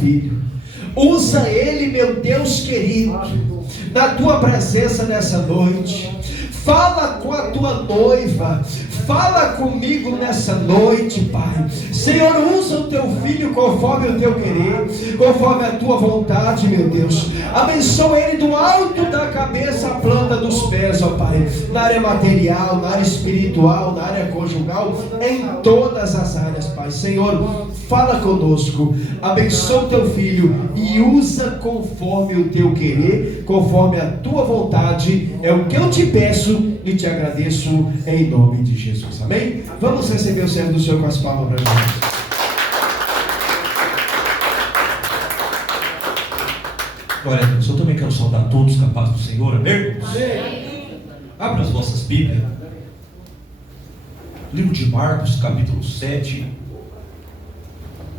filho. Usa ele, meu Deus querido, na tua presença nessa noite. Fala com a tua noiva, fala comigo nessa noite, Pai. Senhor, usa o teu filho conforme o teu querer, conforme a tua vontade, meu Deus. Abençoa ele do alto da cabeça à planta dos pés, ó Pai. Na área material, na área espiritual, na área conjugal, em todas as áreas, Pai. Senhor, fala conosco, abençoa o teu filho e usa conforme o teu querer, conforme a tua vontade. É o que eu te peço e te agradeço em nome de Jesus, amém? Vamos receber o servo do Senhor com as palmas para nós. Glória a Deus. Eu também quero saudar todos com a paz do Senhor, amém? Abra as vossas Bíblias. Livro de Marcos, capítulo 7,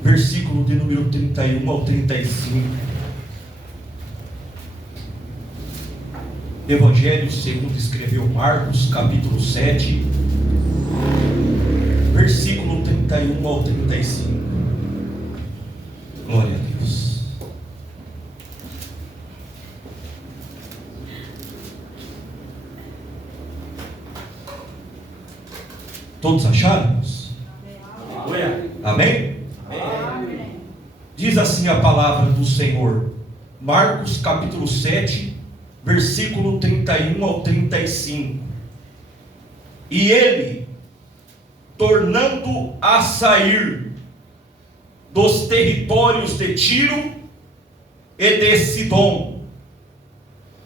versículo de número 31 ao 35. Evangelho segundo escreveu Marcos, capítulo 7, versículo 31 ao 35. Glória a Deus. Todos acharam? Amém? Amém? Diz assim a palavra do Senhor. Marcos capítulo 7, versículo 31 ao 35. E ele, tornando a sair dos territórios de Tiro e de Sidom,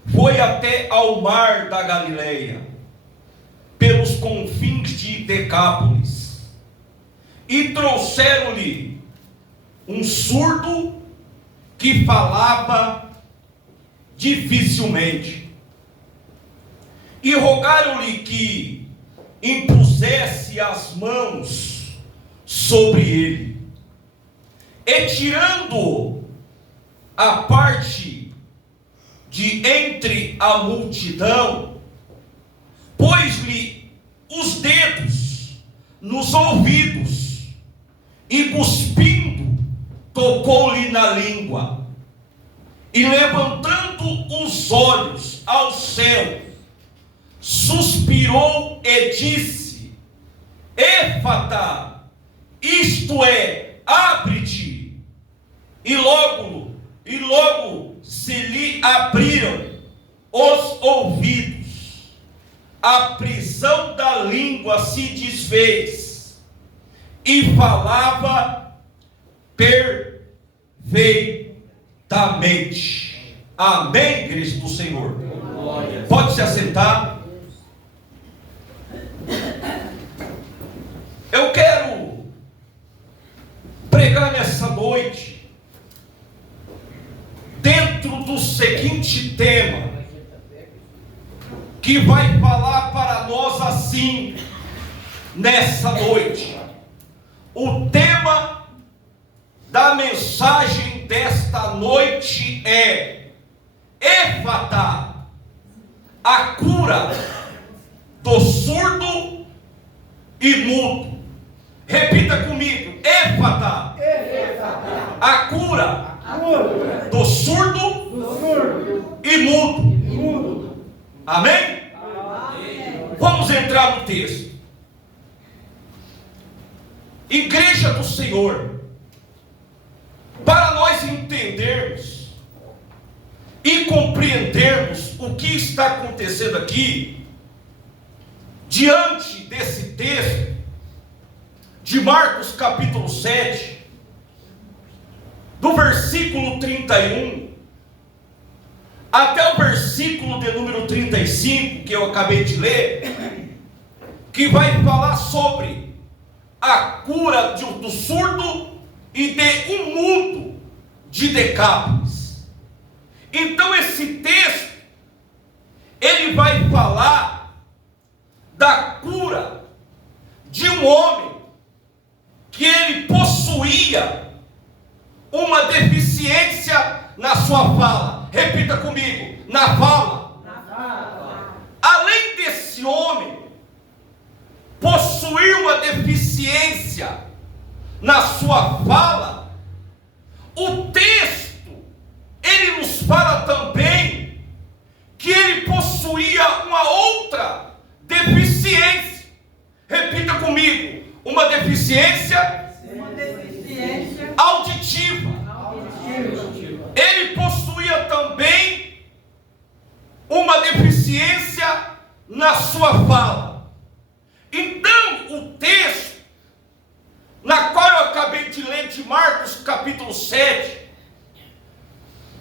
foi até ao mar da Galileia, pelos confins de Decápolis, e trouxeram-lhe um surdo que falava dificilmente, e rogaram-lhe que impusesse as mãos sobre ele, e tirando a parte de entre a multidão, pôs-lhe os dedos nos ouvidos e, cuspindo, tocou-lhe na língua. E levantando os olhos ao céu, suspirou e disse: Éfata, isto é, abre-te. E logo se lhe abriram os ouvidos, a prisão da língua se desfez, e falava perfeitamente. Amém, igreja do Senhor? Pode se assentar. Eu quero pregar nessa noite dentro do seguinte tema, que vai falar para nós assim nessa noite. O tema da mensagem desta noite é Éfata, a cura do surdo e mudo. Repita comigo: Éfata, a cura do surdo e mudo. Amém? Vamos entrar no texto. Igreja do Senhor, para nós entendermos e compreendermos o que está acontecendo aqui, diante desse texto de Marcos capítulo 7, do versículo 31 até o versículo de número 35, que eu acabei de ler, que vai falar sobre a cura do surdo e de um mudo de Decápolis. Então esse texto, ele vai falar da cura de um homem que ele possuía uma deficiência na sua fala. Repita comigo: na fala. Além desse homem possuir uma deficiência na sua fala, o texto possuía uma outra deficiência. Repita comigo: uma deficiência auditiva. Ele possuía também uma deficiência na sua fala. Então, o texto, na qual eu acabei de ler, de Marcos capítulo 7,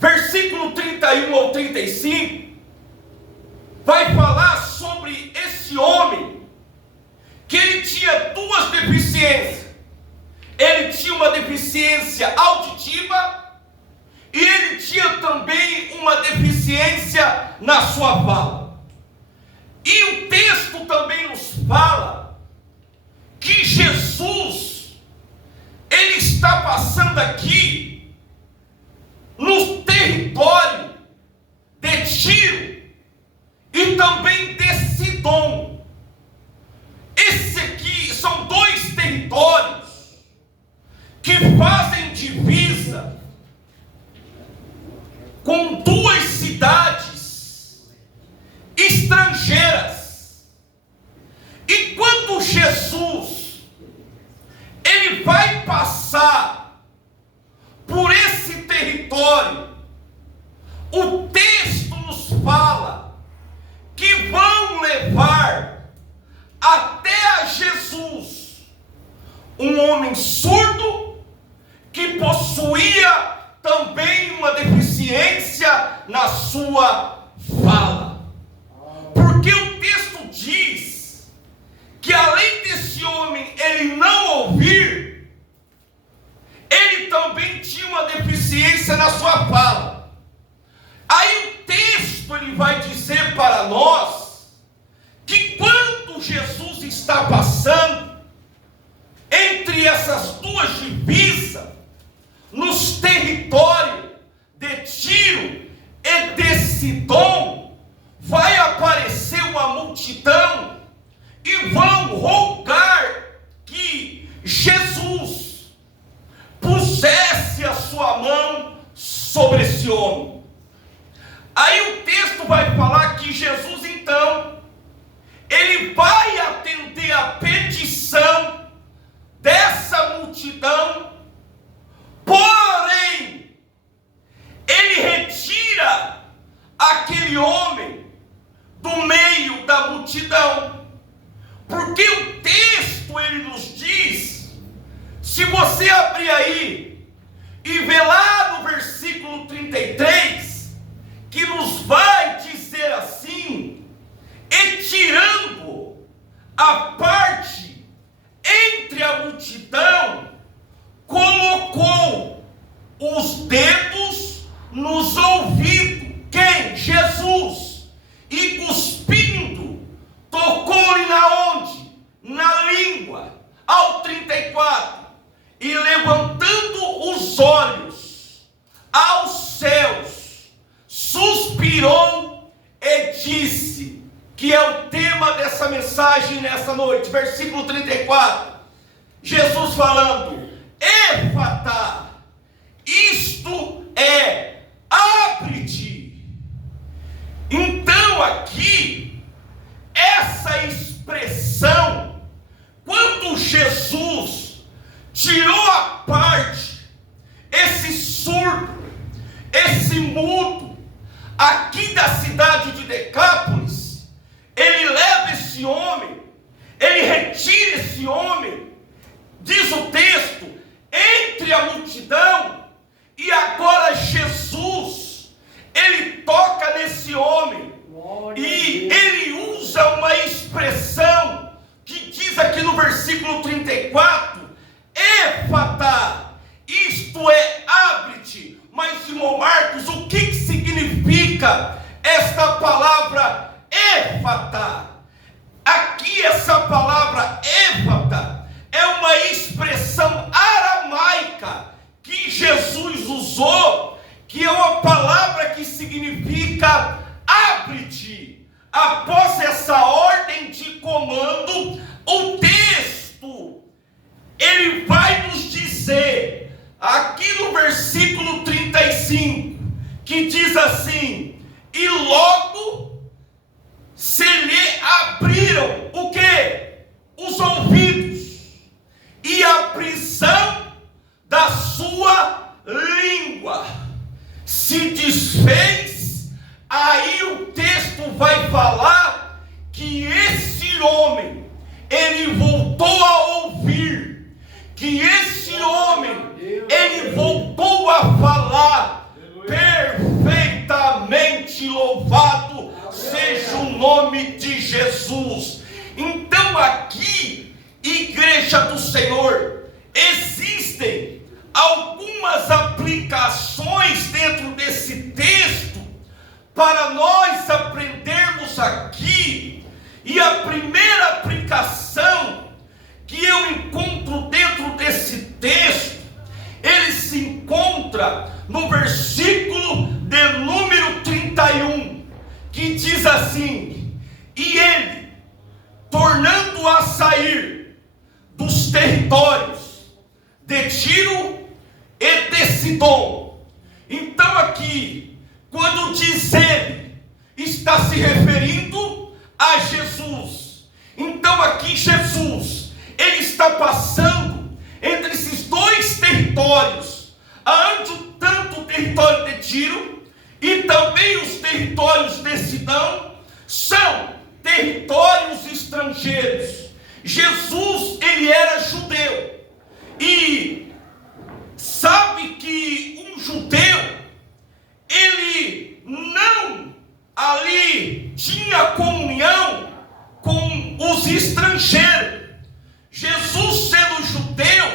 versículo 31 ao 35, vai falar sobre esse homem, que ele tinha duas deficiências. Ele tinha uma deficiência auditiva e ele tinha também uma deficiência na sua fala. E o texto também nos fala que Jesus, ele está passando aqui no território de Tiro e também de Sidom. Esse aqui são dois territórios que fazem divisa com duas cidades estrangeiras. E quando Jesus ele vai passar por esse território, o texto nos fala que vão levar até a Jesus um homem surdo que possuía também uma deficiência na sua fala. Porque o texto diz que além desse homem ele não ouvir, ele também tinha uma deficiência na sua fala. Aí o texto ele vai dizer para nós que quando Jesus está passando entre essas duas divisas, nos territórios de Tiro e de Sidom, vai aparecer uma multidão e vão rogar que Jesus pusesse a sua mão sobre esse homem. Aí o texto vai falar que Jesus então, ele vai atender a petição dessa multidão, porém, ele retira aquele homem do meio da multidão, porque o texto ele nos diz, se você abrir aí e ver lá no versículo 33, que nos vai dizer assim: e tirando a parte entre a multidão, colocou os dedos nos ouvidos. Quem? Jesus. E cuspindo, tocou-lhe na onde? Na língua. Ao 34. E levantando os olhos aos céus, suspirou e disse, que é o tema dessa mensagem nessa noite, versículo 34, Jesus falando: Efatá, isto é, abre-te. Então aqui, essa expressão, quando Jesus tirou a parte, esse surdo, esse mudo, aqui da cidade de Decápolis, ele leva esse homem, ele retira esse homem, diz o texto, entre a multidão, e agora Jesus, ele toca nesse homem, e ele usa uma expressão, que diz aqui no versículo 34, Efatá, isto é, abre-te. Mas, irmão Marcos, o que significa esta palavra Efatá? Aqui essa palavra Efatá é uma expressão aramaica que Jesus usou, que é uma palavra que significa abre-te. Após essa ordem de comando, o texto ele vai nos dizer aqui no versículo 35, que diz assim: e logo lhe abriram o quê? Os ouvidos e a prisão da sua língua se desfez. Aí o texto vai falar que esse homem, ele voltou a ouvir, que esse homem, ele voltou a falar. Perfeitamente louvado seja o nome de Jesus. Então aqui, igreja do Senhor, existem algumas aplicações dentro desse texto para nós aprendermos aqui. E a primeira aplicação que eu encontro dentro desse texto, ele se encontra no versículo de número 31, que diz assim: e ele, tornando a sair dos territórios de Tiro e de Sidom. Então aqui, quando diz ele, está se referindo a Jesus. Então aqui Jesus, ele está passando entre esses dois territórios, tanto o território de Tiro e também os territórios de Sidom, são territórios estrangeiros. Jesus, ele era judeu, e sabe que um judeu, ele não ali tinha comunhão com os estrangeiros. Jesus, sendo judeu,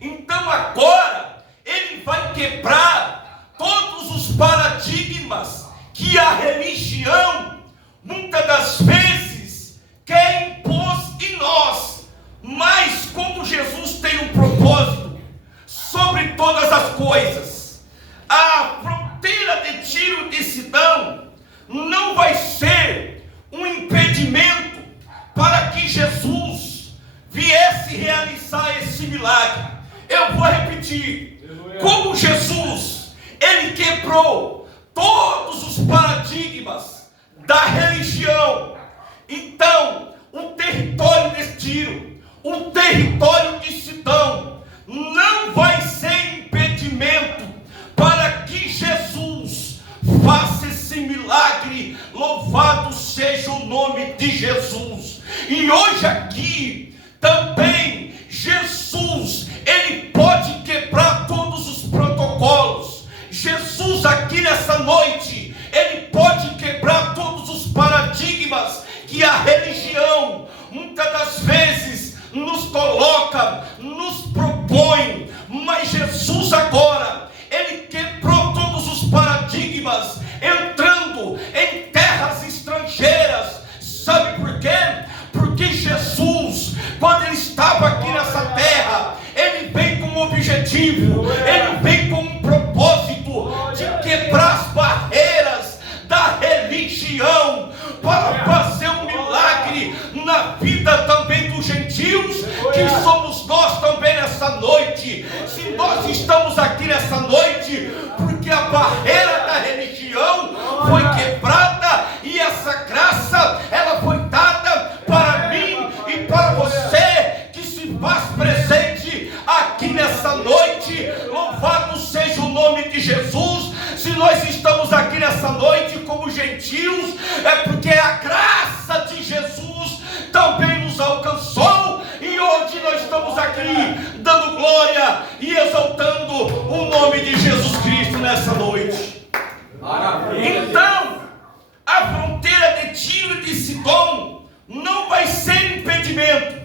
então agora ele vai quebrar todos os paradigmas que a religião muitas das vezes quer impor em nós. Mas como Jesus tem um propósito sobre todas as coisas, a fronteira de Tiro e de Sidom não vai ser um impedimento para que Jesus viesse realizar esse milagre. Eu vou repetir. Como Jesus, ele quebrou todos os paradigmas da religião, então o território de Tiro, o território de Sidom não vai ser impedimento para que Jesus faça esse milagre. Louvado seja o nome de Jesus. E hoje aqui também Jesus, ele pode quebrar todos os protocolos. Jesus aqui nessa noite, ele pode quebrar todos os paradigmas que a religião muitas das vezes nos coloca, nos propõe. Mas Jesus agora, ele quebrou todos os paradigmas, entrando em terras estrangeiras. Sabe por quê? Porque Jesus, quando ele estava aqui nessa terra, ele vem com um objetivo, ele vem com um propósito de quebrar as barreiras da religião, para fazer um milagre na vida também dos gentios, que somos nós também nessa noite. Se nós estamos aqui nessa noite, porque a barreira da religião foi quebrada, e essa graça, ela foi dada para mim e para você, que se faz presente aqui nessa noite. Louvado seja o nome de Jesus. Se nós estamos aqui nessa noite como gentios, é porque a graça de Jesus também nos alcançou, e hoje nós estamos aqui dando glória e exaltando o nome de Jesus Cristo nessa noite. Então, a fronteira de Tiro e de Sidom não vai ser impedimento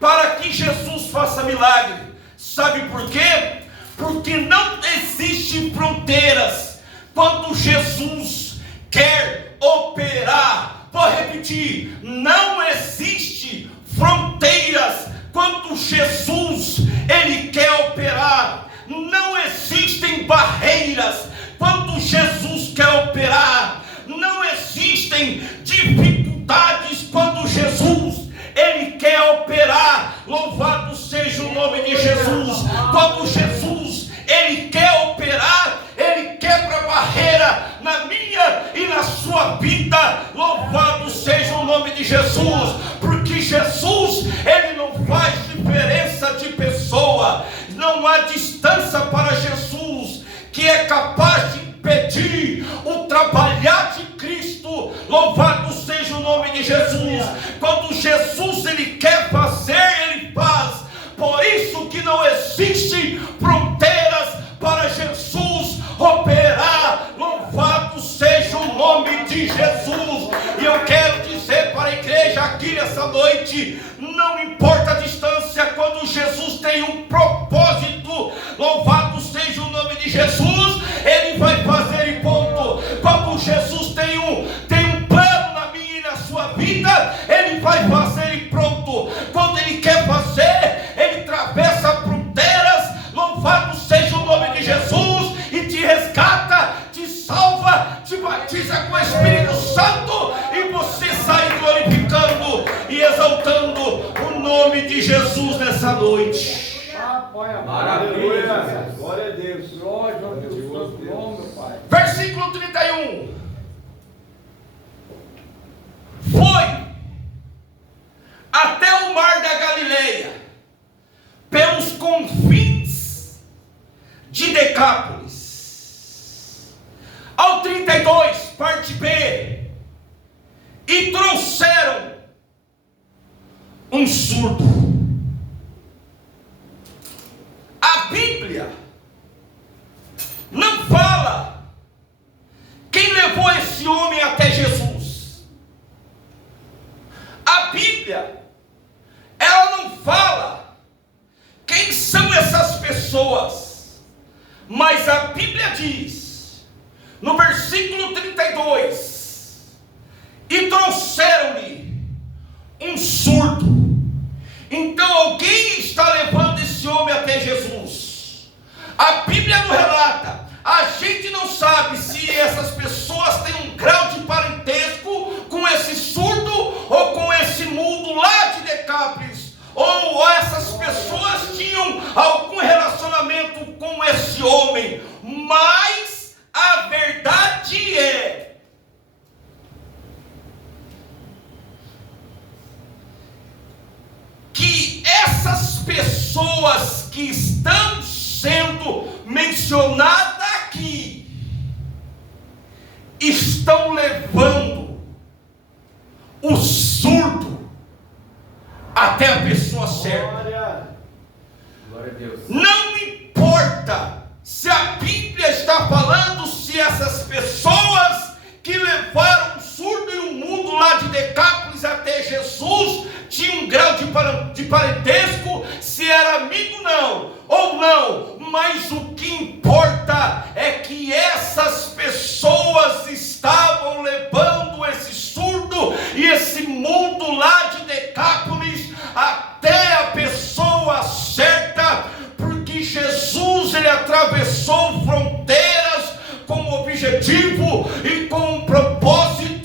para que Jesus faça milagre. Sabe por quê? Porque não existem fronteiras quando Jesus quer operar. Vou repetir: não existe fronteiras quando Jesus, ele quer operar. Não existem barreiras quando Jesus quer operar. Não existem dificuldades quando Jesus, ele quer operar. Louvado seja o nome de Jesus. Quando Jesus, ele quer operar, ele quebra a barreira na minha e na sua vida. Louvado seja o nome de capaz de impedir o trabalhar de Cristo. Louvado seja o nome de Jesus. Quando Jesus ele quer fazer, ele faz. Por isso que não existe fronteiras para Jesus operar. Louvado seja o nome de Jesus. E eu quero dizer para a igreja aqui nessa noite, não importa a distância, quando Jesus tem um propósito, louvado seja o nome de Jesus, ele vai fazer e ponto. Quando Jesus tem um plano na minha e na sua vida, ele vai fazer e pronto. Quando ele quer fazer, ele atravessa fronteiras, louvado seja o nome de Jesus, e te resgata, te salva, te batiza com o Espírito Santo, e você sai glorificando e exaltando o nome de Jesus nessa noite. Maravilha, glória a Deus, glória a Deus, meu Pai. Versículo 31. Foi até o mar da Galileia, pelos confins de Decápolis. Ao 32, parte B, e trouxeram um surdo. A Bíblia não fala quem levou esse homem até Jesus. A Bíblia, ela não fala quem são essas pessoas, mas a Bíblia diz, no versículo 32, e trouxeram-lhe um surdo. Então alguém está levando esse homem até Jesus. A Bíblia não relata, a gente não sabe se essas pessoas têm um grau de parentesco com esse surdo ou com esse mudo lá de Decápolis, ou essas pessoas tinham algum relacionamento com esse homem, mas a verdade é que essas pessoas que estão sendo mencionadas aqui estão levando o surdo até a pessoa certa. Glória a Deus. Não importa se a Bíblia está falando, se essas pessoas que levaram o surdo e o mudo lá de Decápolis até Jesus tinham um grau de parentesco, se era amigo não, ou não, mas o que importa é que essas pessoas estavam levando esse surdo e esse mudo lá de Decápolis até a pessoa certa, porque Jesus ele atravessou fronteiras com objetivo e com um propósito.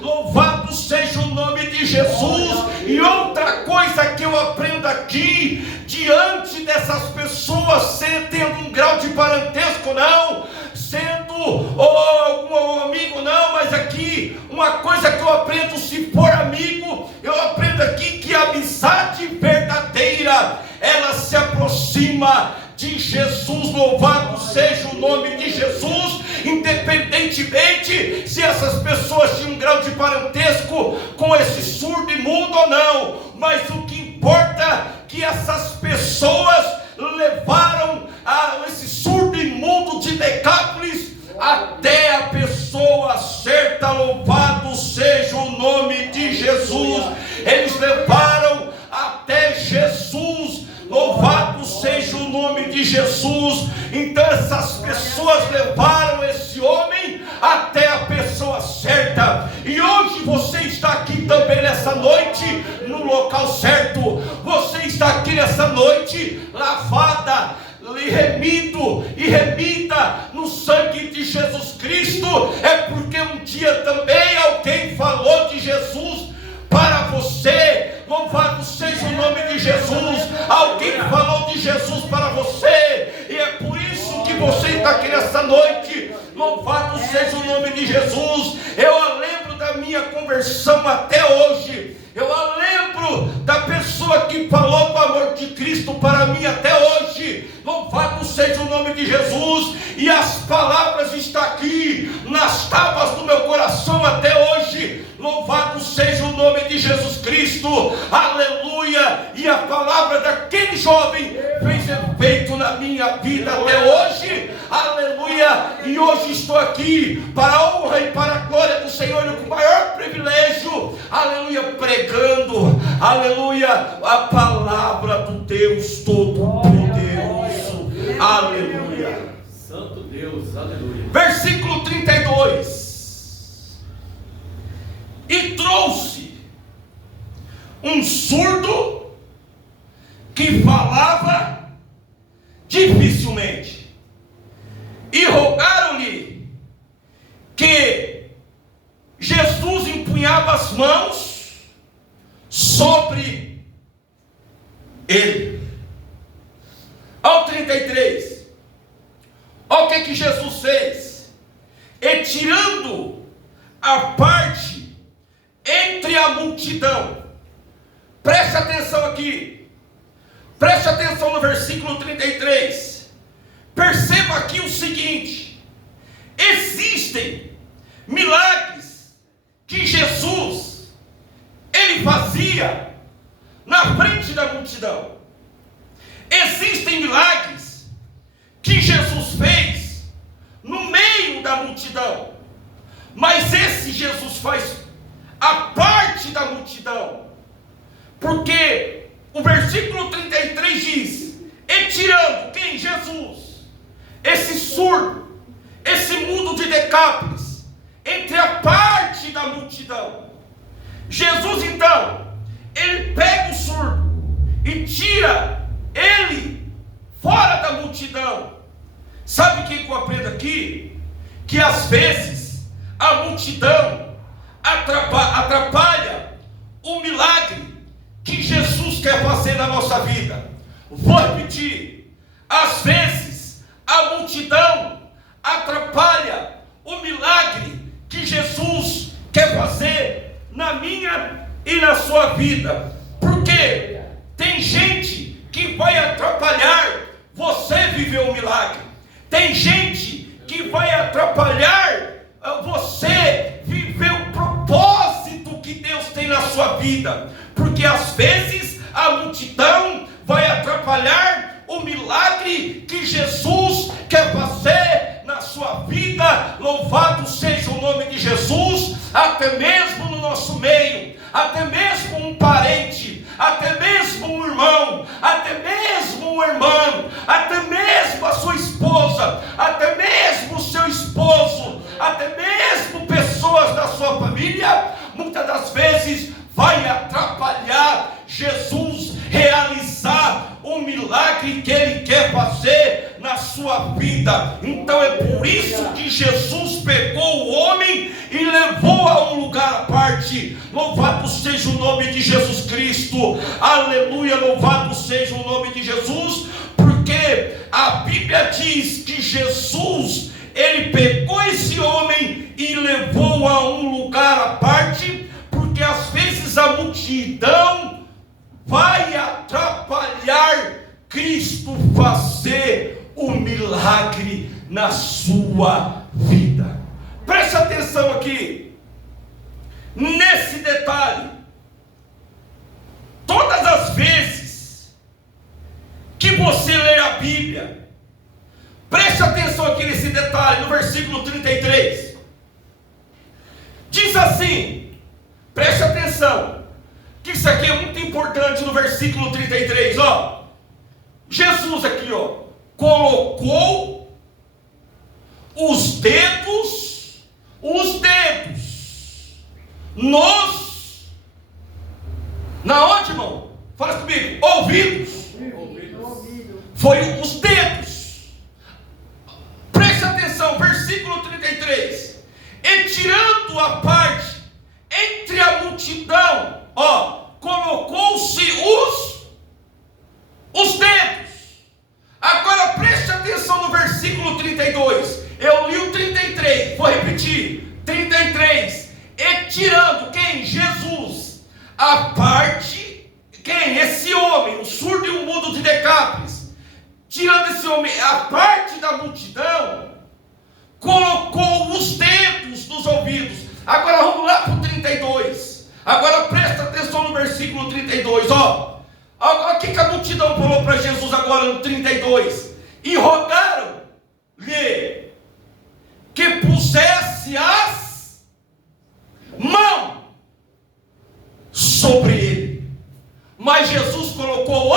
Louvado seja o nome de Jesus. E outra coisa que eu aprendo aqui, diante dessas pessoas tendo um grau de parentesco não, sendo algum amigo não, mas aqui uma coisa que eu aprendo, se for amigo, eu aprendo aqui que a amizade verdadeira, ela se aproxima de Jesus. Louvado seja o nome de Jesus, independentemente se essas pessoas tinham um grau de parentesco com esse surdo e mudo ou não, mas o que importa é que essas pessoas levaram esse surdo e mudo de Decápolis até a pessoa certa. Louvado seja o nome de Jesus. Eles levaram até Jesus. Louvado seja o nome de Jesus. Então essas pessoas levaram esse homem até a pessoa certa. E hoje você está aqui também nessa noite no local certo. Você está aqui nessa noite lavada, remido e remida no sangue de Jesus Cristo. É porque um dia também alguém falou de Jesus para você. Louvado seja o nome de Jesus. Alguém falou de Jesus para você, e é por isso que você está aqui nessa noite. Louvado seja o nome de Jesus. Eu lembro da minha conversão até hoje. Eu lembro da pessoa que falou do amor de Cristo para mim até hoje. Louvado seja o nome de Jesus. E as palavras jovem fez efeito na minha vida até hoje, aleluia, e hoje estou aqui para a honra e para a glória do Senhor, com o maior privilégio, aleluia, pregando, aleluia, a palavra do Deus Todo-Poderoso, aleluia. Santo Deus, aleluia. Versículo 32. E trouxe um surdo que falava dificilmente, e rogaram-lhe que Jesus empunhava as mãos sobre ele. Ao 33, olha o que Jesus fez: e tirando a parte entre a multidão, preste atenção aqui, preste atenção no versículo 33, perceba aqui o seguinte: existem milagres que Jesus, ele fazia na frente da multidão, existem milagres que Jesus fez no meio da multidão, mas esse Jesus faz a parte da multidão, porque o versículo 33 diz: e tirando quem? Jesus, esse surdo, esse mudo de Decápolis, entre a parte da multidão. Jesus então, ele pega o surdo e tira ele fora da multidão. Sabe o que eu aprendo aqui? Que às vezes a multidão atrapalha o milagre que Jesus quer fazer na nossa vida. Vou repetir: às vezes a multidão atrapalha o milagre que Jesus quer fazer na minha e na sua vida, porque tem gente que vai atrapalhar você viver o milagre, tem gente que vai atrapalhar você viver o propósito que Deus tem na sua vida, porque às vezes a multidão vai atrapalhar o milagre que Jesus quer fazer na sua vida. Louvado seja o nome de Jesus. Até mesmo no nosso meio, até mesmo um parente, até mesmo um irmão, até mesmo uma irmã, até mesmo a sua esposa, até mesmo o seu esposo, até mesmo pessoas da sua família, muitas das vezes vai atrapalhar Jesus realizar o milagre que Ele quer fazer na sua vida. Então é por isso que Jesus pegou o homem e levou a um lugar à parte. Louvado seja o nome de Jesus Cristo, aleluia, louvado seja o nome de Jesus, porque a Bíblia diz que Jesus, ele pegou esse homem e levou a um lugar à parte, porque às vezes a multidão vai atrapalhar Cristo fazer o milagre na sua vida. Preste atenção aqui nesse detalhe. Todas as vezes que você lê a Bíblia, preste atenção aqui nesse detalhe, no versículo 33. Diz assim, preste atenção, que isso aqui é muito importante no versículo 33, ó. Jesus aqui, ó, colocou os dedos na onde, irmão? Fala comigo, ouvidos. Foi os dedos. Preste atenção, versículo 33. E tirando a parte entre a multidão, ó, colocou-se os dedos. Agora preste atenção no versículo 32. Eu li o 33, vou repetir. 33. E tirando quem? Jesus. A parte, quem? Esse homem, o surdo e o mudo de Decápolis. Tirando esse homem, a parte da multidão, colocou os dedos nos ouvidos. Agora vamos lá para o 32. Agora presta atenção no versículo 32, ó. Olha o que a multidão falou para agora no 32, e rogaram-lhe que pusesse as mãos sobre ele. Mas Jesus colocou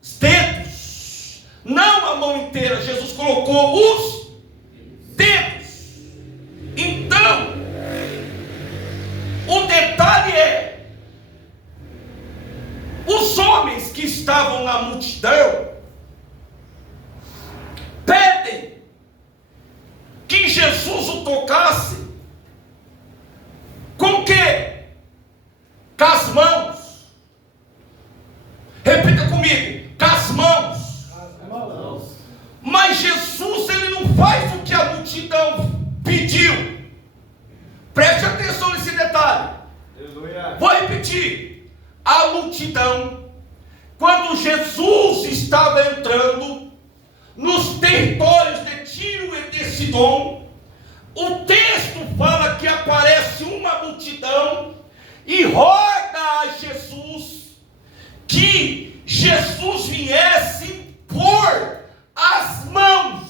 os dedos, não a mão inteira. Jesus colocou os dedos. Então, o detalhe é: os homens que estavam na multidão pedem que Jesus o tocasse com o quê? Com as mãos. Repita comigo: com as mãos. Mas Jesus, ele não faz o que a multidão pediu. Preste atenção nesse detalhe. Vou repetir. A multidão, quando Jesus estava entrando nos territórios de Tiro e de Sidom, o texto fala que aparece uma multidão e roga a Jesus que Jesus viesse pôr as mãos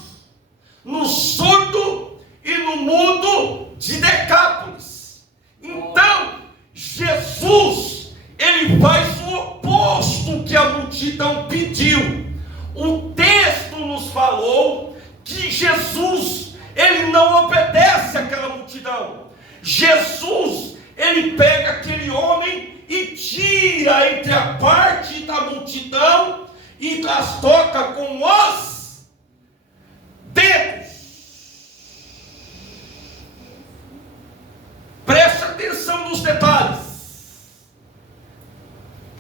no surdo e no mudo de Decápolis. Então, Jesus, ele faz o oposto que a multidão pediu. O texto nos falou que Jesus, ele não obedece àquela multidão. Jesus, ele pega aquele homem e tira entre a parte da multidão e as toca com os dedos. Preste atenção nos detalhes.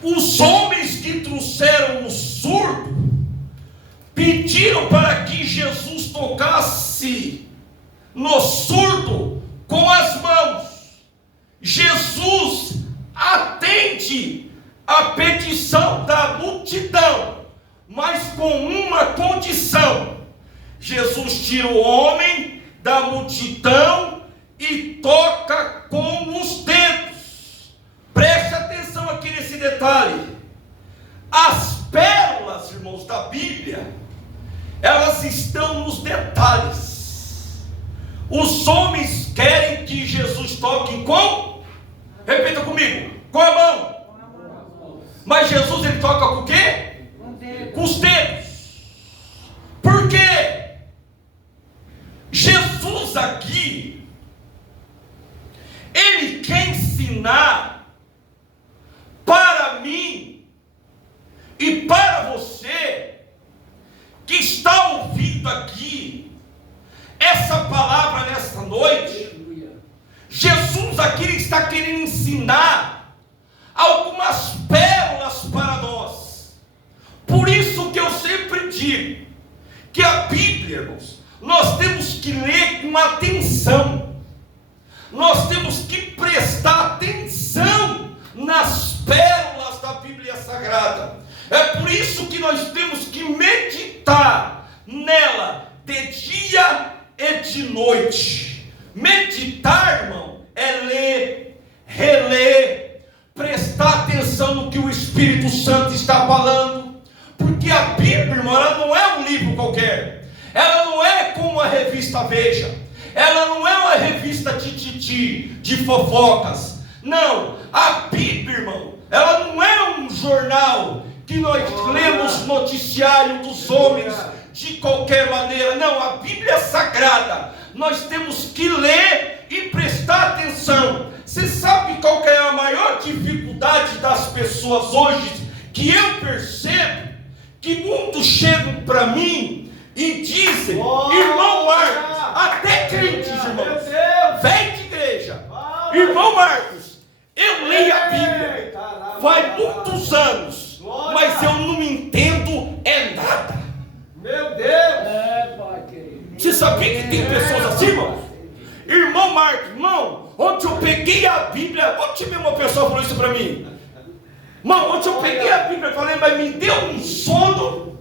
Os homens que trouxeram o surdo pediram para que Jesus tocasse no surdo com as mãos. Jesus atende a petição da multidão, mas com uma condição: Jesus tira o homem da multidão e toca com os dedos. Preste atenção aqui nesse detalhe. As pérolas, irmãos, da Bíblia, elas estão nos detalhes. Os homens querem que Jesus toque com, repita comigo, com a mão. Mas Jesus, ele toca com o quê? Com os dedos. Por quê? Jesus aqui, ele quer ensinar para mim e para você que está ouvindo aqui essa palavra nessa noite. Jesus aqui está querendo ensinar algumas pérolas para nós. Por isso que eu sempre digo que a Bíblia, irmãos, nós temos que ler com atenção. Nós temos que prestar atenção nas pérolas da Bíblia Sagrada. É por isso que nós temos que meditar nela de dia e de noite. Meditar, irmão, é ler, reler, prestar atenção no que o Espírito Santo está falando. Porque a Bíblia, irmão, ela não é um livro qualquer. Ela não é como a revista Veja. Ela não é uma revista Tititi, de fofocas. Não, a Bíblia, irmão, ela não é um jornal que nós lemos noticiário dos homens de qualquer maneira. Não, a Bíblia é sagrada. Nós temos que ler e prestar atenção. Você sabe qual que é a maior dificuldade das pessoas hoje? Que eu percebo que muitos chegam para mim e dizem: irmão Marcos, até crentes, irmãos, vem de igreja, irmão Marcos, eu leio a Bíblia faz muitos anos, mas eu não entendo nada. Meu Deus! Você sabia que tem pessoas assim, irmão? Irmão Marcos, irmão, ontem eu peguei a Bíblia. Ontem mesmo uma pessoa falou isso para mim. Irmão, ontem eu peguei a Bíblia e falei, mas me deu um sono.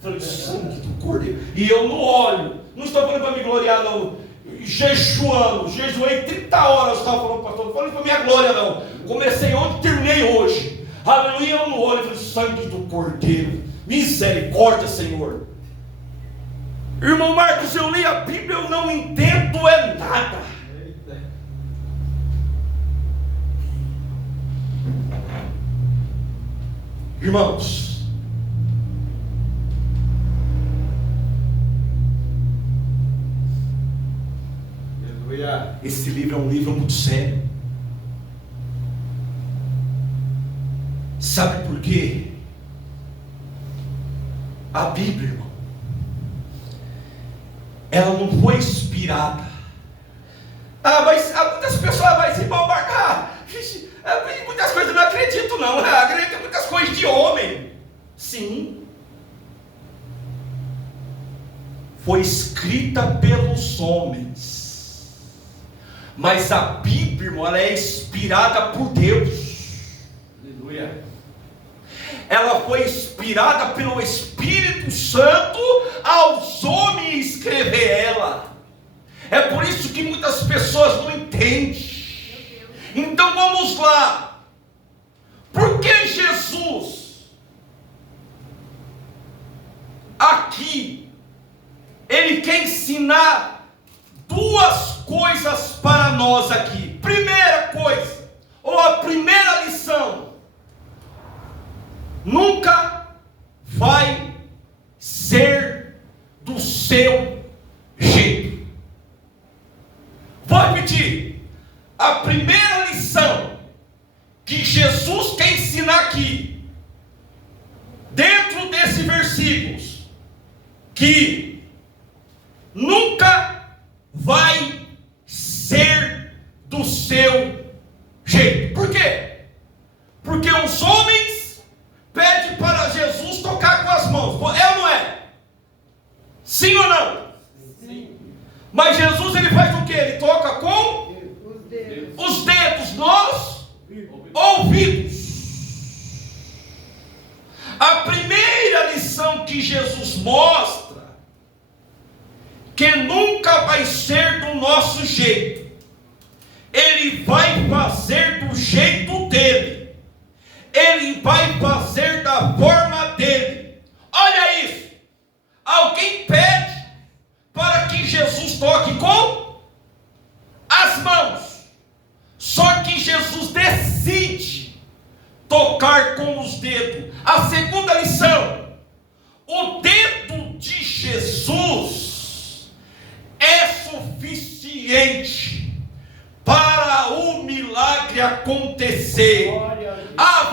Falei, sangue do Cordeiro. E eu não olho. Não estou falando para me gloriar, não. Jejuei 30 horas, estava falando para o pastor. Não falei para minha glória, não. Comecei ontem, terminei hoje. Aleluia, eu não olho. Falei, sangue do Cordeiro. Misericórdia, Senhor. Irmão Marcos, eu li a Bíblia, eu não entendo nada. Irmãos, esse livro é um livro muito sério. Sabe por quê? A Bíblia, irmão, ela não foi inspirada. Mas muitas pessoas vão se embarcar. Muitas coisas eu não acredito não. Eu acredito em muitas coisas de homem. Sim. Foi escrita pelos homens. Mas a Bíblia, irmão, ela é inspirada por Deus. Aleluia. Ela foi inspirada pelo Espírito Santo aos homens escrever ela. É por isso que muitas pessoas não entendem. Então vamos lá. Por que Jesus aqui ele quer ensinar duas coisas para nós aqui? Primeira coisa, ou a primeira lição: nunca vai ser do seu jeito. Vou repetir. A primeira lição que Jesus quer ensinar aqui, dentro desses versículos, que nunca vai ser do seu jeito. Por quê? Porque os homens pedem para Jesus tocar com as mãos. É ou não é? Sim ou não? Sim. Mas Jesus, ele faz o quê? Ele toca com os dedos nos ouvidos. A primeira lição que Jesus mostra, que nunca vai ser do nosso jeito. Ele vai fazer do jeito dele. Ele vai fazer da forma dele. Olha isso. Alguém pede para que Jesus toque com as mãos. Só que Jesus decide tocar com os dedos. A segunda lição: o dedo de Jesus é suficiente para o milagre acontecer.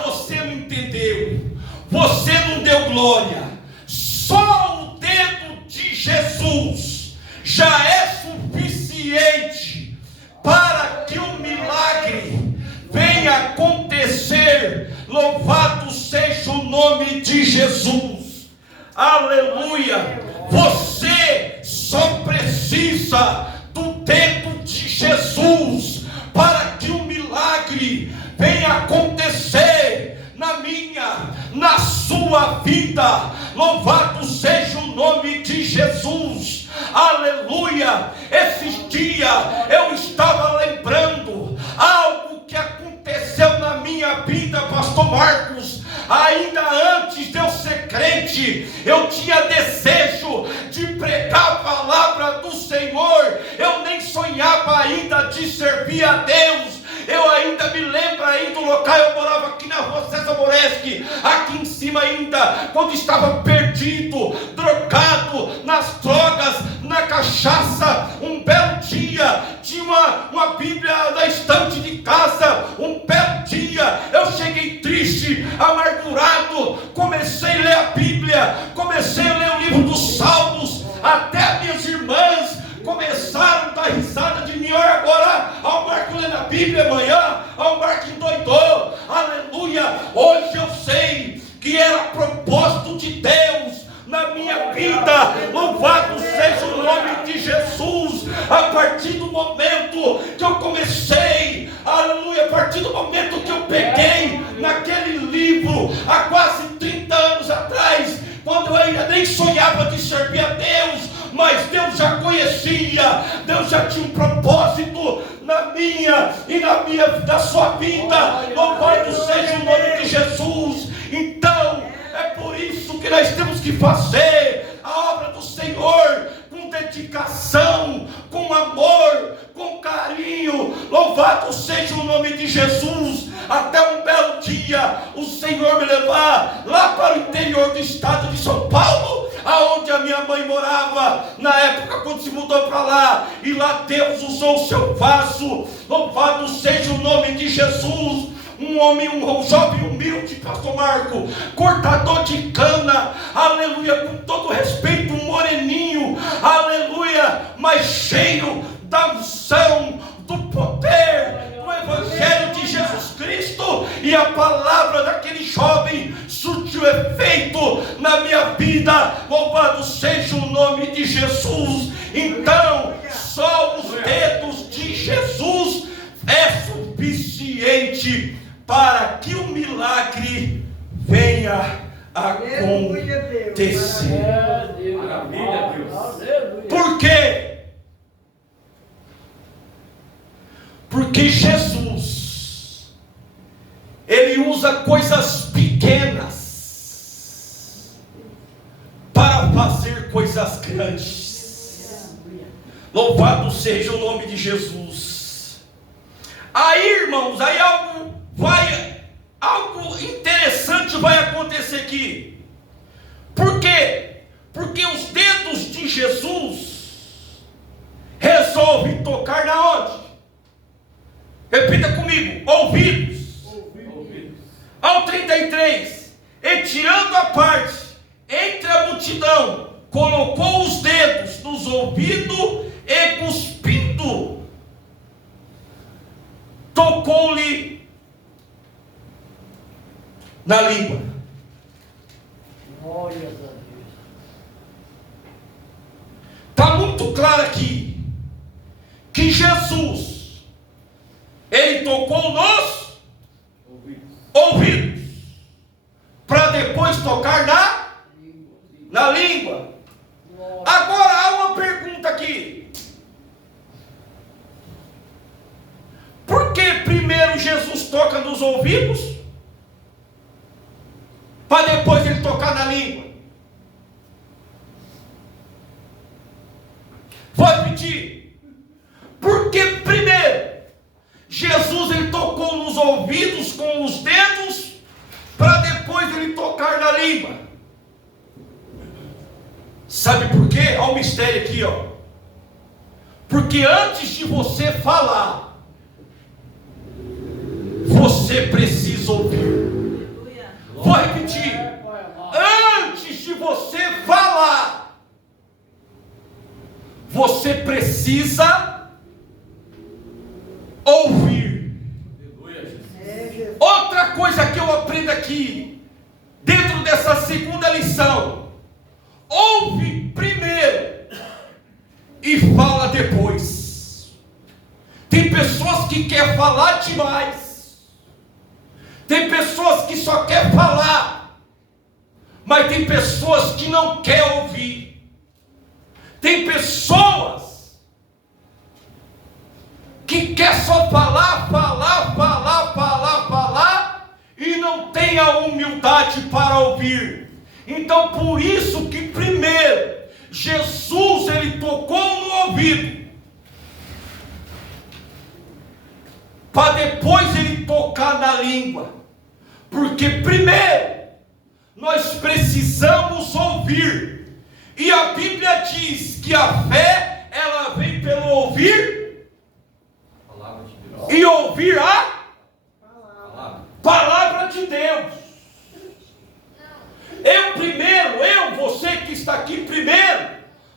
Você não entendeu, você não deu glória. Só o dedo de Jesus já é suficiente para que o milagre venha acontecer. Louvado seja o nome de Jesus. Aleluia. Você só precisa do dedo de Jesus para que o milagre venha acontecer na minha, na sua vida. Louvado seja o nome de Jesus. Aleluia. Esses dias eu estava lembrando algo que aconteceu na minha vida, pastor Marcos. Ainda antes de eu ser crente, eu tinha desejo de pregar a palavra do Senhor. Eu nem sonhava ainda de servir a Deus. Eu ainda me lembro aí do local, eu morava aqui na rua César Moreschi, aqui em cima ainda, quando estava perdido, drogado, nas drogas, na cachaça. Um belo dia, tinha uma Bíblia na estante de casa. Um belo dia, eu cheguei triste, amargurado, comecei a ler a Bíblia, comecei a ler o livro dos Salmos. Até minhas irmãs começaram a dar risada de mim. Olha agora, ao Marco lendo a Bíblia amanhã, ao Marco endoidou. Aleluia. Hoje eu sei que era propósito de Deus na minha vida. Louvado seja o nome de Jesus. A partir do momento que eu comecei, aleluia, a partir do momento que eu peguei naquele livro há quase 30 anos atrás, quando eu ainda nem sonhava de servir a Deus, mas Deus já conhecia, Deus já tinha um propósito na minha e na sua vida. Louvado seja o nome de Jesus. Então, é por isso isso que nós temos que fazer a obra do Senhor com dedicação, com amor, com carinho. Louvado seja o nome de Jesus. Até um belo dia o Senhor me levar lá para o interior do estado de São Paulo, aonde a minha mãe morava na época quando se mudou para lá, e lá Deus usou o seu vaso. Louvado seja o nome de Jesus. Um homem, um jovem humilde, pastor Marco, cortador de cana, aleluia, com todo respeito, um moreninho, aleluia, mas cheio da unção, do poder, do evangelho de Jesus Cristo. E a palavra daquele jovem surtiu efeito na minha vida. Louvado seja o nome de Jesus. Então, só os dedos de Jesus é suficiente para que o milagre venha a acontecer. Maravilha, Deus. Por quê? Porque Jesus, Ele usa coisas pequenas para fazer coisas grandes. Louvado seja o nome de Jesus. Aí, irmãos, aí algo interessante vai acontecer aqui. Por quê? Porque os dedos de Jesus resolvem tocar na onde? Repita comigo: ouvidos. Ao 33, e tirando a parte entre a multidão, colocou os dedos nos ouvidos e cuspindo, tocou-lhe na língua. Glórias a Deus. Está muito claro aqui que Jesus, Ele tocou nos ouvidos para depois tocar na língua. Agora há uma pergunta aqui: por que primeiro Jesus toca nos ouvidos para depois Ele tocar na língua? Vou repetir. Porque primeiro Jesus Ele tocou nos ouvidos com os dedos para depois Ele tocar na língua. Sabe por quê? Olha o mistério aqui, ó. Porque antes de você falar, você precisa ouvir. Vou repetir. Antes de você falar, você precisa ouvir. Outra coisa que eu aprendo aqui, dentro dessa segunda lição: ouve primeiro e fala depois. Tem pessoas que querem falar demais. Tem pessoas que só querem falar. Mas tem pessoas que não querem ouvir. Tem pessoas que querem só falar e não tem a humildade para ouvir. Então por isso que primeiro Jesus Ele tocou no ouvido, para depois Ele tocar na língua. Porque primeiro nós precisamos ouvir. E a Bíblia diz que a fé, ela vem pelo ouvir e ouvir a palavra de Deus. Você que está aqui primeiro,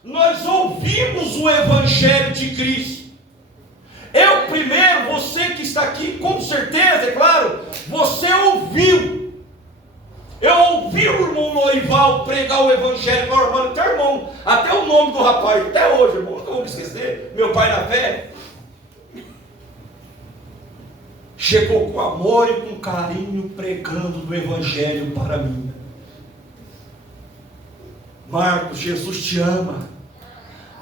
nós ouvimos o Evangelho de Cristo. Você que está aqui, com certeza, é claro, você ouviu. Eu ouvi o irmão Norival pregar o Evangelho. Meu irmão, até o nome do rapaz, até hoje, irmão, nunca vou me esquecer. Meu pai na fé chegou com amor e com carinho pregando do Evangelho para mim. Marcos, Jesus te ama.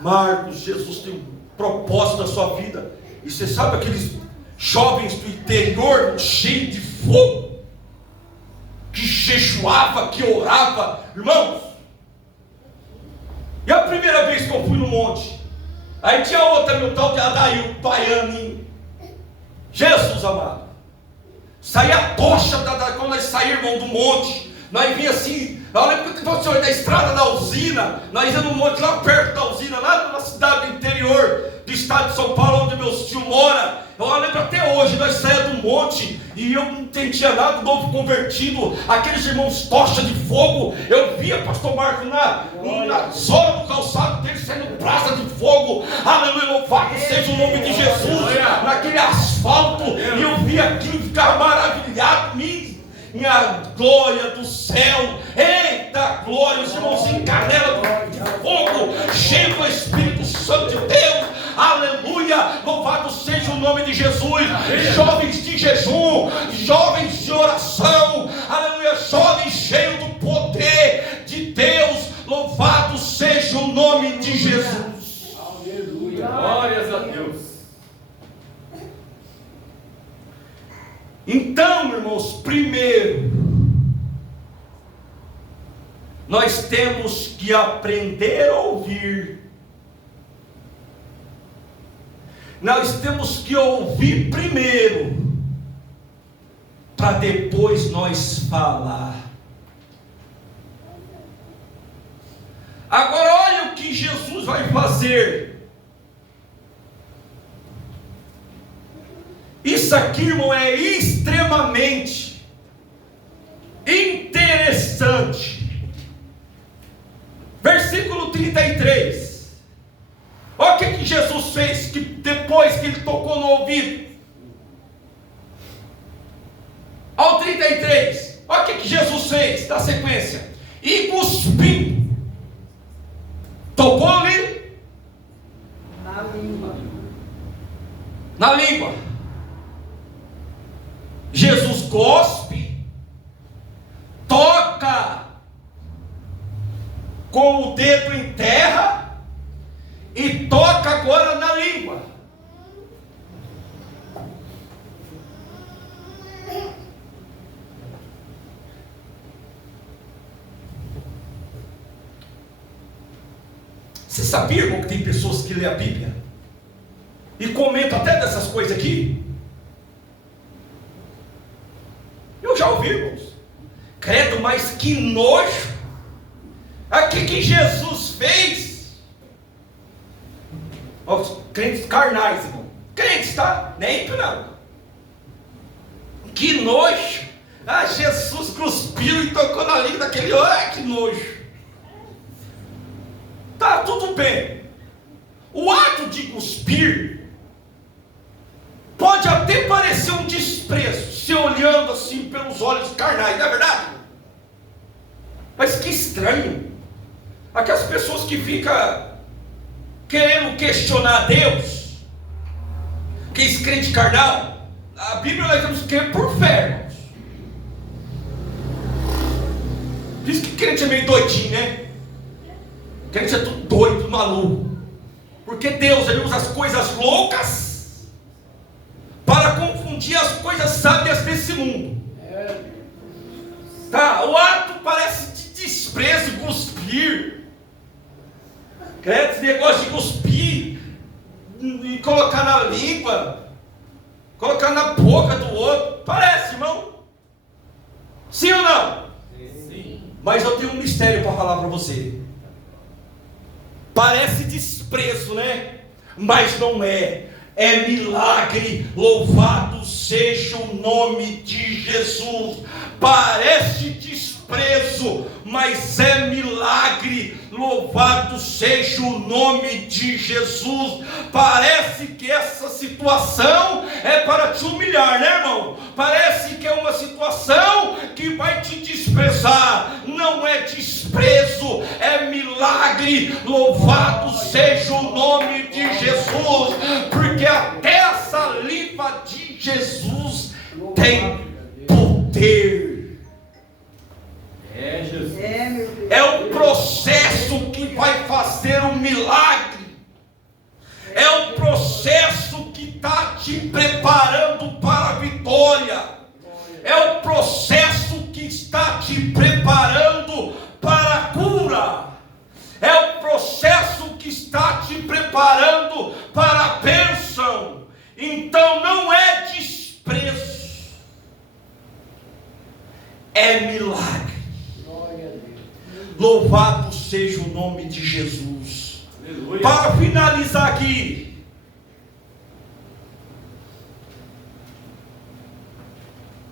Marcos, Jesus tem um propósito na sua vida. E você sabe aqueles jovens do interior cheios de fogo? que jejuava, que orava, irmãos. E a primeira vez que eu fui no monte, aí tinha outra, meu tal de Adail, baianinho. Jesus amado, saía a tocha, quando nós saímos, irmão, do monte, nós vinha assim, eu lembro que você da estrada da usina, nós íamos no monte lá perto da usina, lá na cidade do interior do estado de São Paulo, onde meus tios moram. Eu lembro até hoje, nós saímos do monte e eu não entendia nada, novo convertido, aqueles irmãos tocha de fogo, eu via pastor Marcos na sola do calçado dele saindo brasa de fogo, aleluia, louvado seja o nome de Jesus, naquele asfalto, e eu via aquilo e ficava maravilhado, minha glória do céu, eita glória, os irmãos em canela de fogo, cheio do Espírito Santo de Deus, aleluia, louvado seja o nome de Jesus, jovens de jejum, jovens de oração, aleluia, jovens cheios do poder de Deus, louvado seja o nome de Jesus, aleluia, glórias a Deus. Então, irmãos, primeiro, nós temos que aprender a ouvir. Nós temos que ouvir primeiro, para depois nós falar. Agora olha o que Jesus vai fazer. Isso aqui, irmão, é extremamente interessante. Versículo 33. Olha o que Jesus fez depois que ele tocou no ouvido. Ao 33. Olha o que Jesus fez na sequência. E cuspindo, tocou ali na língua. Na língua. Jesus cospe, toca com o dedo em terra e toca agora na língua. Você sabia, irmão, que tem pessoas que lêem a Bíblia e comentam até dessas coisas aqui? Eu já ouvi, irmãos. Credo, mas que nojo. Aqui que Jesus fez. Os crentes carnais, irmão. Crentes, tá? Nem ímpio não. Que nojo. Ah, Jesus cuspiu e tocou na língua daquele. Ai, que nojo. Tá, tudo bem. O ato de cuspir pode até parecer um desprezo, se olhando assim pelos olhos carnais, não é verdade? Mas que estranho. Aquelas pessoas que ficam querendo questionar Deus, que é crente carnal, a Bíblia nós temos que crer por fé, irmãos. Diz que crente é meio doidinho, né? Crente é tudo doido, tudo maluco. Porque Deus, ele usa as coisas loucas para confundir as coisas sábias desse mundo. Tá, o ato parece de desprezo, cuspir. Esse negócio de cuspir e colocar na língua, colocar na boca do outro, parece, irmão? Sim ou não? Sim. Mas eu tenho um mistério para falar para você. Parece desprezo, né? Mas não é. É milagre, louvado seja o nome de Jesus. Parece desprezo, mas é milagre, louvado seja o nome de Jesus. Parece que essa situação é para te humilhar, né, irmão? Parece que é uma situação que vai te desprezar. Não é desprezo, é milagre, louvado seja o nome de Jesus, porque até a saliva de Jesus tem poder. É, Jesus. É o processo que vai fazer um milagre. É o processo que está te preparando para a vitória. É o processo que está te preparando para a cura. É o processo que está te preparando para a bênção. Então não é desprezo, é milagre. Louvado seja o nome de Jesus. Aleluia. Para finalizar aqui,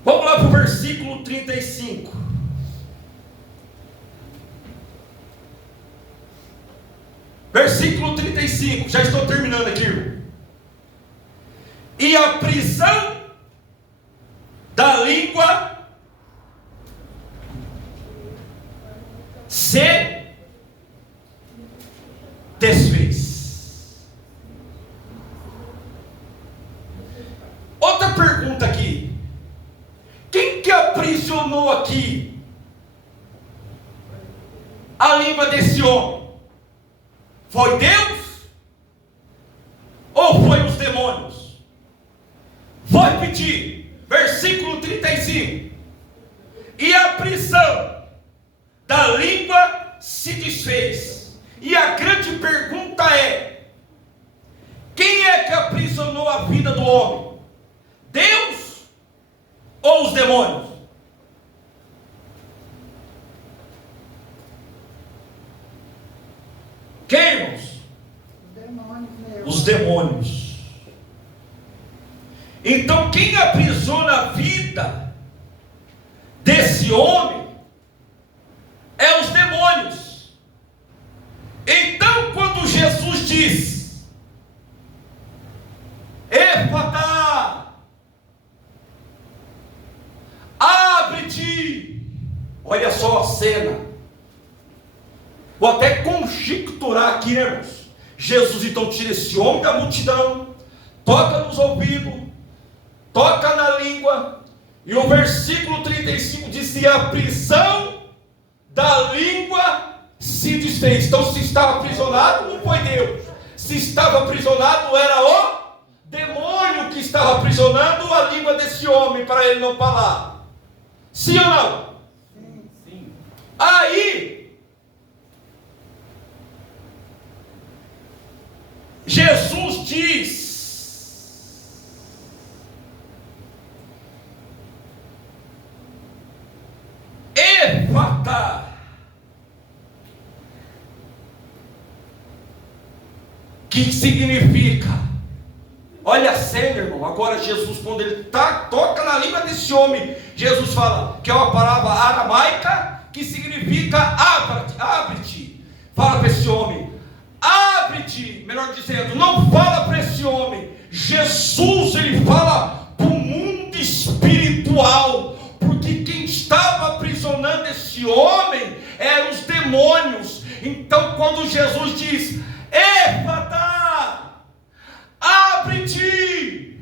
vamos lá para o versículo 35. Versículo 35, já estou terminando aqui, irmão. E a prisão da língua se desfez. Outra pergunta aqui: quem que aprisionou aqui a língua desse homem? Foi Deus? Ou foi os demônios? Vou repetir, versículo 35. E a prisão da língua se desfez. E a grande pergunta é: quem é que aprisionou a vida do homem? Deus ou os demônios? Quem, irmãos? Os demônios. Então quem aprisiona a vida desse homem é os demônios. Então quando Jesus diz: Êfata, abre-te. Olha só a cena. Vou até conjecturar aqui, irmãos. Jesus então tira esse homem da multidão, toca nos ouvidos, toca na língua, e o versículo 35 diz: e a prisão da língua se desfez. Então, se estava aprisionado, não foi Deus. Se estava aprisionado, era o demônio que estava aprisionando a língua desse homem, para ele não falar. Sim ou não? Sim. Aí Jesus diz: Êfata. Que significa? Olha a cena, irmão. Agora Jesus, quando ele toca na língua desse homem, Jesus fala, que é uma palavra aramaica, que significa abre-te. Fala para esse homem: abre-te, melhor dizendo, não fala para esse homem. Jesus, ele fala para o mundo espiritual, porque quem estava aprisionando esse homem eram os demônios. Então quando Jesus diz: Êfata, abre-te,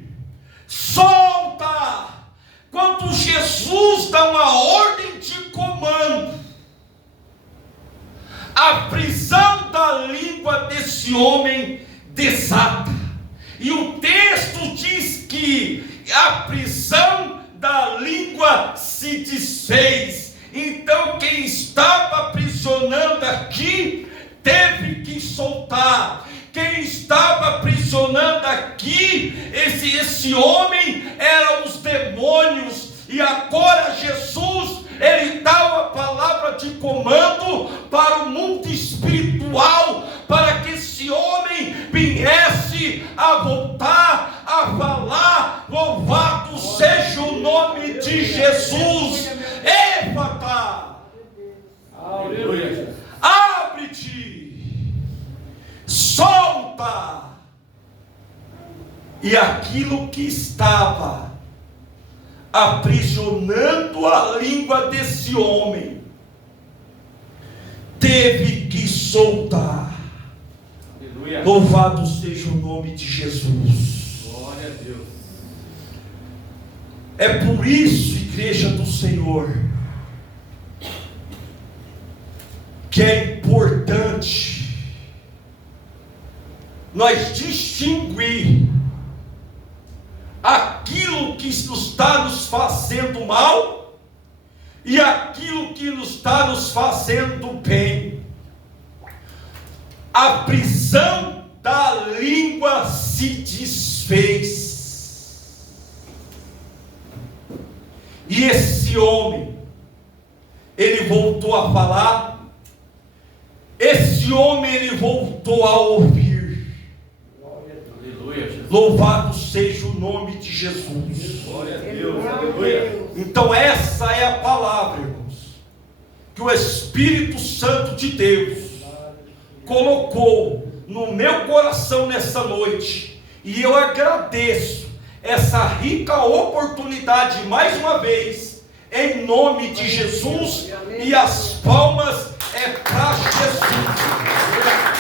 solta, quando Jesus dá uma ordem de comando, a prisão da língua desse homem desata. E o texto diz que a prisão da língua se desfez. Então quem estava aprisionando aqui teve que soltar. Quem estava aprisionando aqui, esse homem, eram os demônios. E agora Jesus, ele dá uma palavra de comando para o mundo espiritual, para que esse homem viesse a voltar a falar: louvado seja o nome de Jesus. Êfata, aleluia, abre-te, solta. E aquilo que estava aprisionando a língua desse homem teve que soltar. Aleluia. Louvado seja o nome de Jesus. Glória a Deus. É por isso, igreja do Senhor, que é importante nós distinguir aquilo que está nos fazendo mal e aquilo que está nos fazendo bem. A prisão da língua se desfez. E esse homem, ele voltou a falar. Esse homem, ele voltou a ouvir. Louvado seja o nome de Jesus. Glória a Deus, aleluia. Então essa é a palavra, irmãos, que o Espírito Santo de Deus colocou no meu coração nessa noite. E eu agradeço essa rica oportunidade mais uma vez, em nome de Jesus. E as palmas é para Jesus.